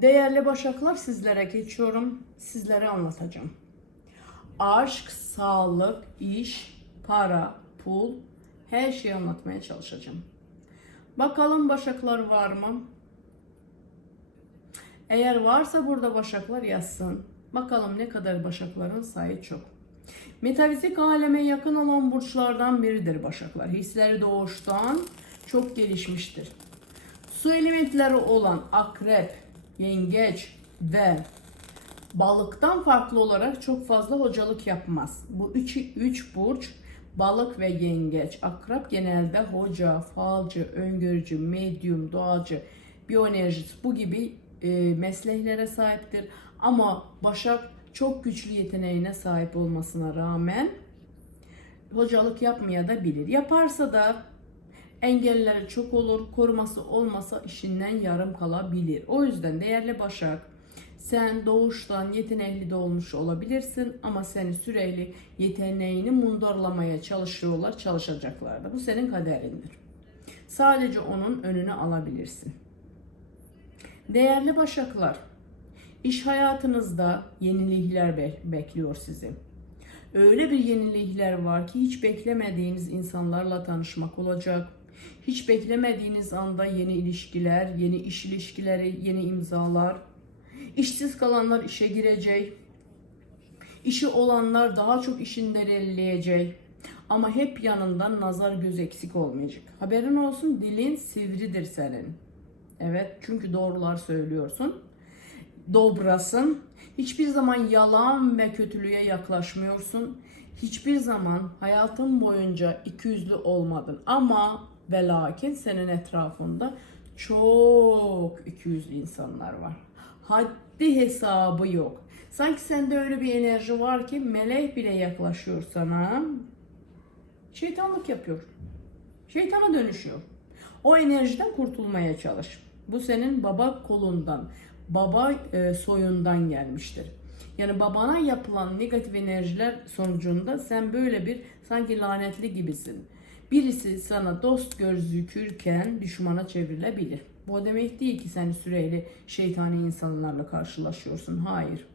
Değerli Başaklar sizlere geçiyorum. Sizlere anlatacağım. Aşk, sağlık, iş, para, pul her şeyi anlatmaya çalışacağım. Bakalım Başaklar var mı? Eğer varsa burada Başaklar yazsın. Bakalım ne kadar Başakların sayı çok. Metafizik aleme yakın olan burçlardan biridir Başaklar. Hisleri doğuştan çok gelişmiştir. Su elementleri olan akrep, yengeç ve balıktan farklı olarak çok fazla hocalık yapmaz. Bu üç, üç burç balık ve yengeç. Akrep genelde hoca, falcı, öngörücü, medyum, doğacı, biyoenerjist bu gibi e, mesleklere sahiptir. Ama Başak çok güçlü yeteneğine sahip olmasına rağmen hocalık yapmaya da bilir. Yaparsa da engelleri çok olur, koruması olmasa işinden yarım kalabilir. O yüzden değerli Başak, sen doğuştan yetenekli de olmuş olabilirsin ama seni sürekli yeteneğini mundarlamaya çalışıyorlar, çalışacaklar da. Bu senin kaderindir. Sadece onun önünü alabilirsin. Değerli Başaklar, iş hayatınızda yenilikler be- bekliyor sizi. Öyle bir yenilikler var ki hiç beklemediğiniz insanlarla tanışmak olacak. Hiç beklemediğiniz anda yeni ilişkiler, yeni iş ilişkileri, yeni imzalar. İşsiz kalanlar işe girecek. İşi olanlar daha çok işinden elleyecek. Ama hep yanından nazar göz eksik olmayacak. Haberin olsun dilin sivridir senin. Evet çünkü doğrular söylüyorsun. Dobrasın. Hiçbir zaman yalan ve kötülüğe yaklaşmıyorsun. Hiçbir zaman hayatın boyunca ikiyüzlü olmadın. Ama ve lakin senin etrafında çok ikiyüzlü insanlar var. Haddi hesabı yok. Sanki sende öyle bir enerji var ki melek bile yaklaşıyor sana. Şeytanlık yapıyor. Şeytana dönüşüyor. O enerjiden kurtulmaya çalış. Bu senin baba kolundan, baba e, soyundan gelmiştir. Yani babana yapılan negatif enerjiler sonucunda sen böyle bir sanki lanetli gibisin. Birisi sana dost gözükürken düşmana çevrilebilir. Bu demek değil ki sen sürekli şeytani insanlarla karşılaşıyorsun. Hayır.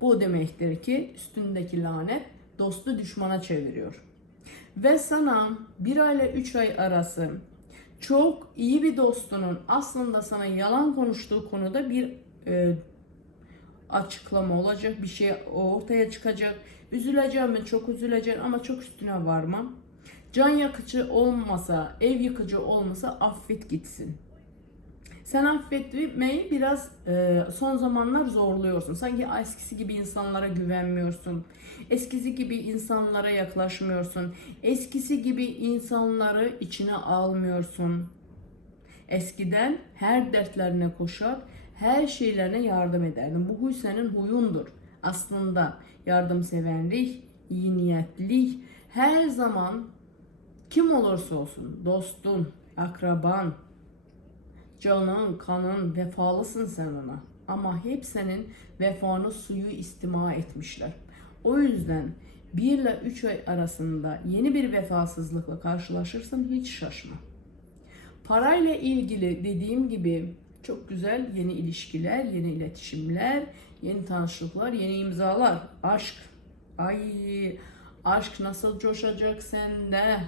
Bu demektir ki üstündeki lanet dostu düşmana çeviriyor. Ve sana bir ay ile üç ay arası çok iyi bir dostunun aslında sana yalan konuştuğu konuda bir e, açıklama olacak. Bir şey ortaya çıkacak. Üzüleceğim mi? Çok üzüleceğim ama çok üstüne varmam. Can yakıcı olmasa, ev yıkıcı olmasa affet gitsin. Sen affetmeyi biraz e, son zamanlar zorluyorsun. Sanki eskisi gibi insanlara güvenmiyorsun. Eskisi gibi insanlara yaklaşmıyorsun. Eskisi gibi insanları içine almıyorsun. Eskiden her dertlerine koşar, her şeylerine yardım ederdin. Bu huy senin huyundur. Aslında yardımseverlik, iyi niyetlilik her zaman kim olursa olsun, dostun, akraban, canın, kanın, vefalısın sen ona. Ama hep senin vefanı suyu istima etmişler. O yüzden 1 ile 3 ay arasında yeni bir vefasızlıkla karşılaşırsan hiç şaşma. Parayla ilgili dediğim gibi çok güzel yeni ilişkiler, yeni iletişimler, yeni tanışıklar, yeni imzalar, aşk. Ay aşk nasıl coşacak sende?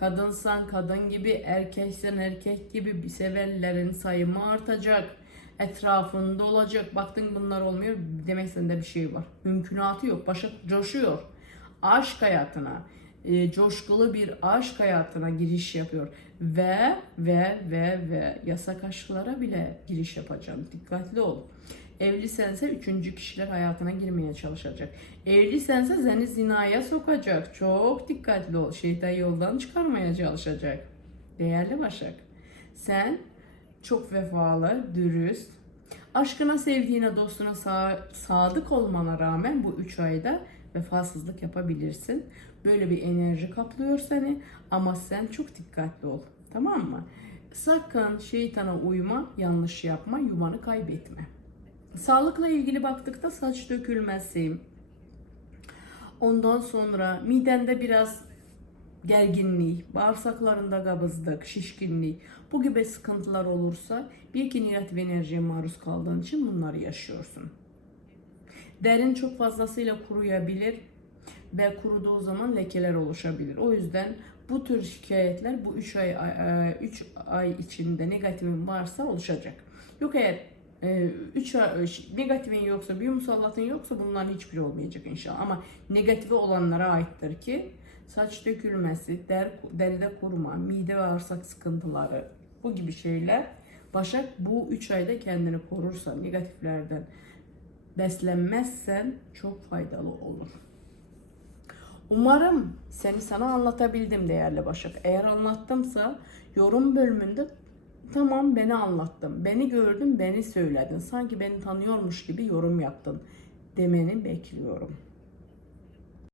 Kadınsan kadın gibi, erkeksen erkek gibi bir severlerin sayımı artacak. Etrafında olacak. Baktın bunlar olmuyor. Demek sende bir şey var. Mümkünatı yok. Başak coşuyor. Aşk hayatına, e, coşkulu bir aşk hayatına giriş yapıyor. Ve ve ve ve yasak aşklara bile giriş yapacağım. Dikkatli ol. Evlisense üçüncü kişiler hayatına girmeye çalışacak. Evlisense seni zinaya sokacak. Çok dikkatli ol. Şeytan yoldan çıkarmaya çalışacak. Değerli Başak. Sen çok vefalı, dürüst, aşkına, sevdiğine, dostuna sa- sadık olmana rağmen bu üç ayda vefasızlık yapabilirsin. Böyle bir enerji kaplıyor seni ama sen çok dikkatli ol. Tamam mı? Sakın şeytana uyma, yanlış yapma, yuvanı kaybetme. Sağlıkla ilgili baktıkta saç dökülmesi, ondan sonra midende biraz gerginlik, bağırsaklarında kabızlık, şişkinlik bu gibi sıkıntılar olursa bir ki negatif enerjiye maruz kaldığın için bunları yaşıyorsun. Derin çok fazlasıyla kuruyabilir ve kuruduğu zaman lekeler oluşabilir. O yüzden bu tür şikayetler bu 3 ay 3 ay içinde negatifin varsa oluşacak. Yok eğer 3 ay negatifin yoksa, bir musallatın yoksa bunların hiçbiri olmayacak inşallah. Ama negatifi olanlara aittir ki saç dökülmesi, der, deride kuruma, mide ve bağırsak sıkıntıları bu gibi şeyler Başak bu 3 ayda kendini korursa negatiflerden beslenmezsen çok faydalı olur. Umarım seni sana anlatabildim değerli Başak. Eğer anlattımsa yorum bölümünde tamam beni anlattım, beni gördün, beni söyledin, sanki beni tanıyormuş gibi yorum yaptın demeni bekliyorum.